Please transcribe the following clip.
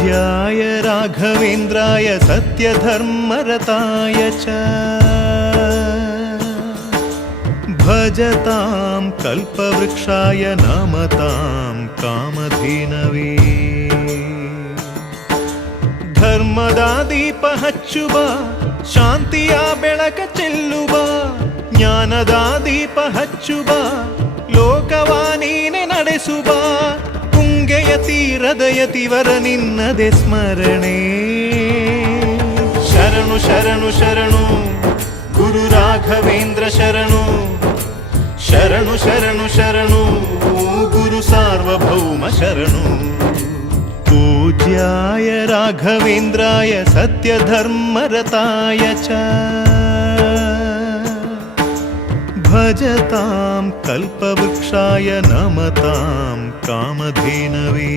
पूज्याय राघवेन्द्राय सत्यधर्मरताय च भजतां कल्पवृक्षाय नमतां कामधेनवे ಧರ್ಮದ ದೀಪ ಹಚ್ಚುವ ಶಾಂತಿಯ ಬೆಳಕ ಚೆಲ್ಲುವ ಜ್ಞಾನದ ದೀಪ ಹಚ್ಚುವ ಲೋಕವ ನೀನೆ ನಡೆಸುವ ತುಂಗೆಯ ತೀರದ ಯತಿವರ ನಿನ್ನದೆ ಸ್ಮರಣೆ ಶರಣು ಶರಣು ಶರಣು ಗುರು ರಾಘವೇಂದ್ರ ಶರಣು ಶರಣು ಶರಣು ಶರಣು ಗುರು ಸಾರ್ವಭೌಮ ಶರಣು पूज्याय राघवेन्द्राय सत्यधर्मरताय च भजतां कल्पवृक्षाय नमतां कामधेनवे